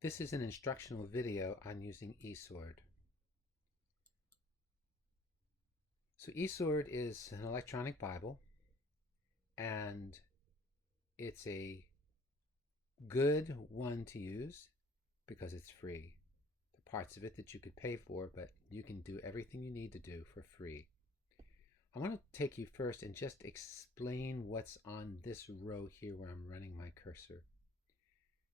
This is an instructional video on using eSword. So eSword is an electronic Bible, and it's a good one to use because it's free. The parts of it that you could pay for, but you can do everything you need to do for free. I want to take you first and just explain what's on this row here where I'm running my cursor.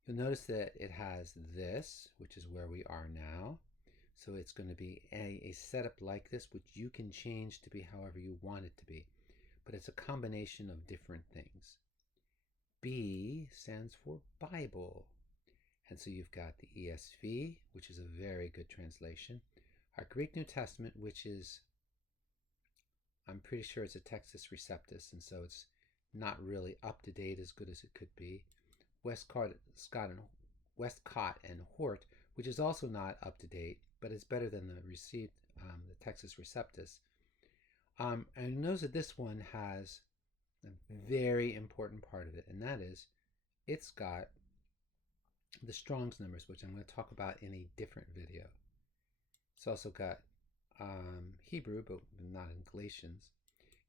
You'll notice that it has this, which is where we are now. So it's going to be a setup like this, which you can change to be however you want it to be. But it's a combination of different things. B stands for Bible. And so you've got the ESV, which is a very good translation. Our Greek New Testament, which is, I'm pretty sure it's a Textus Receptus, and so it's not really up to date as good as it could be. Westcott and Hort, which is also not up to date, but it's better than the Textus Receptus. And notice that this one has a very important part of it, and that is it's got the Strong's numbers, which I'm going to talk about in a different video. It's also got Hebrew, but not in Galatians.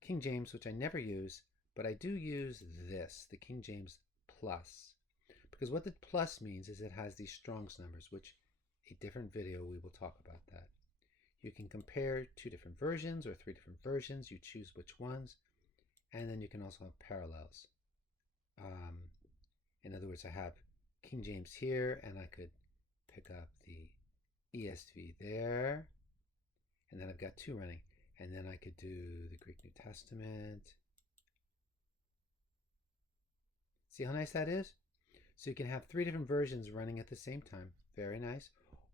King James, which I never use, but I do use this, the King James Plus. Because what the plus means is it has these Strong's numbers, which a different video we will talk about that. You can compare 2 different versions or 3 different versions. You choose which ones. And then you can also have parallels. In other words, I have King James here, and I could pick up the ESV there. And then I've got 2 running. And then I could do the Greek New Testament. See how nice that is? So you can have 3 different versions running at the same time. Very nice.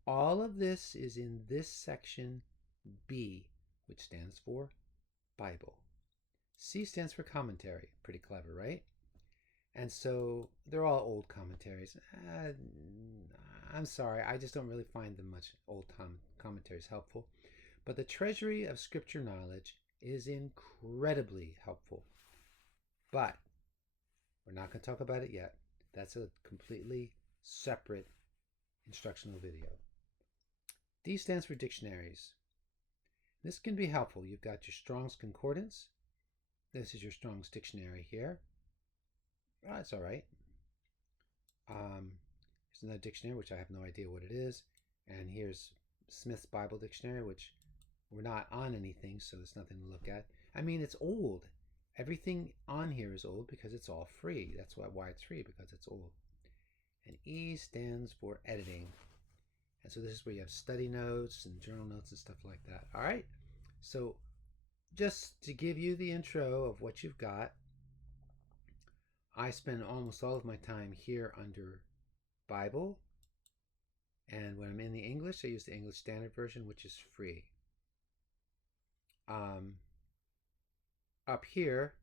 All of this is in this section B, which stands for Bible. C stands for commentary. Pretty clever, right? And so they're all old commentaries. I'm sorry, I just don't really find them much old commentaries helpful. But the treasury of scripture knowledge is incredibly helpful. But we're not going to talk about it yet. That's a completely separate instructional video. D stands for dictionaries. This can be helpful. You've got your Strong's Concordance. This is your Strong's Dictionary here. Oh, that's all right. Here's another dictionary, which I have no idea what it is. And here's Smith's Bible Dictionary, which we're not on anything, so there's nothing to look at. I mean, it's old. Everything on here is old because it's all free. That's why it's free, because it's old. And E stands for editing. And so this is where you have study notes and journal notes and stuff like that. All right. So just to give you the intro of what you've got, I spend almost all of my time here under Bible. And when I'm in the English, I use the English Standard Version, which is free. Up here,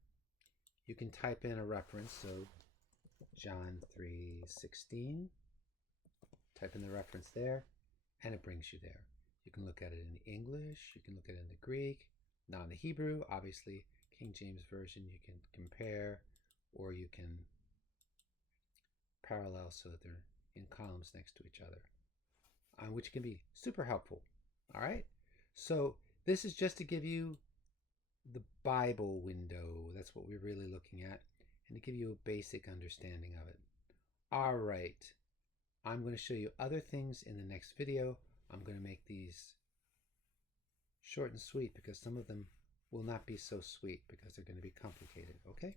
you can type in a reference. So John 3:16. Type in the reference there, and it brings you there. You can look at it in the English. You can look at it in the Greek. Not in the Hebrew. Obviously, King James Version, you can compare, or you can parallel so that they're in columns next to each other, which can be super helpful. All right. So this is just to give you the Bible window. That's what we're really looking at, and to give you a basic understanding of it. All right. I'm going to show you other things in the next video. I'm going to make these short and sweet because some of them will not be so sweet because they're going to be complicated. Okay?